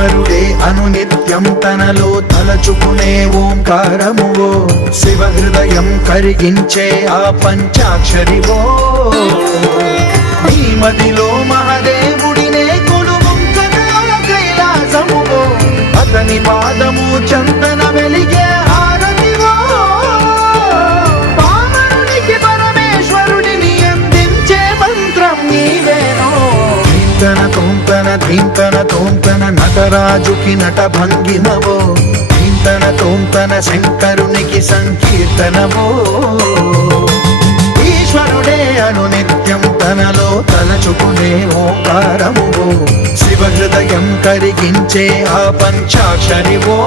ఈశ్వరుడే అనునిత్యం తనలో తలచుకునే ఓంకారమువో శివ హృదయం కరిగించే ఆ పంచాక్షరివో నీ మదిలో మహాదేవుడినే కొలువుంచగా కైలాసమువో అతని పాదము చందన వెలిగే హారతివో పామరునికి పరమేశ్వరుడిని అందించే మంత్రం నీవేనో ధీంతన తోంతన ధీంతన తోంతన నటరాజుకి నట భంగిమవో ధీంతన తోంతన శంకరునికి సంకీర్తనవో ఈశ్వరుడే అనునిత్యం తనలో తలచుకునే ఓంకారమువో శివ హృదయం కరిగించే ఆ పంచాక్షరివో